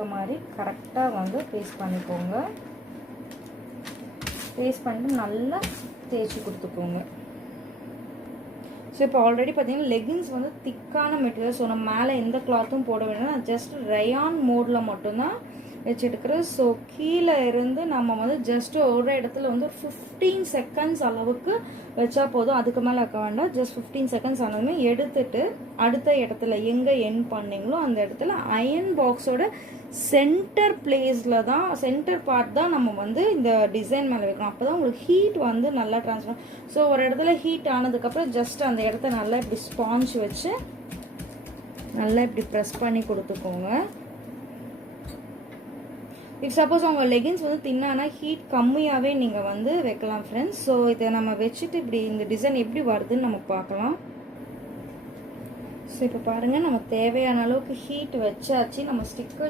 இருக்க மாதிரி கரெக்டாக வந்து பேஸ்ட் பண்ணிக்கோங்க. பேஸ்ட் பண்ணிட்டு நல்லா தேய்ச்சி கொடுத்துக்கோங்க. ஸோ இப்போ ஆல்ரெடி பார்த்தீங்கன்னா லெகின்ஸ் வந்து திக்கான மெட்டீரியல். ஸோ நம்ம மேலே எந்த கிளாத்தும் போட வேண்டாம். நான் ஜஸ்ட் ரயான் மோடில் மட்டும்தான் வச்சுட்டுருக்குறேன். ஸோ கீழே இருந்து நம்ம வந்து ஜஸ்ட்டு ஒரு இடத்துல வந்து 15 செகண்ட்ஸ் அளவுக்கு வச்சா போதும். அதுக்கு மேலே வைக்க வேண்டாம். ஜஸ்ட் 15 செகண்ட்ஸ் ஆனதுமே எடுத்துட்டு அடுத்த இடத்துல எங்கே என் பண்ணீங்களோ அந்த இடத்துல அயன் பாக்ஸோட சென்டர் பிளேஸில் தான், சென்டர் பார்ட் தான் நம்ம வந்து இந்த டிசைன் மேலே வைக்கணும். அப்போ தான் உங்களுக்கு ஹீட் வந்து நல்லா ட்ரான்ஸ்ஃபர். ஸோ ஒரு இடத்துல ஹீட் ஆனதுக்கப்புறம் ஜஸ்ட் அந்த இடத்த நல்லா இப்படி ஸ்பாஞ்ச் வச்சு நல்லா இப்படி ப்ரெஸ் பண்ணி கொடுத்துக்கோங்க. இஃப் சப்போஸ் உங்கள் லெகின்ஸ் வந்து தின்னானா ஹீட் கம்மியாகவே நீங்கள் வந்து வைக்கலாம் ஃப்ரெண்ட்ஸ். ஸோ இதை நம்ம வச்சுட்டு இப்படி இந்த டிசைன் எப்படி வருதுன்னு நம்ம பார்க்கலாம். ஸோ இப்போ பாருங்கள், நம்ம தேவையான அளவுக்கு ஹீட் வச்சாச்சு. நம்ம ஸ்டிக்கர்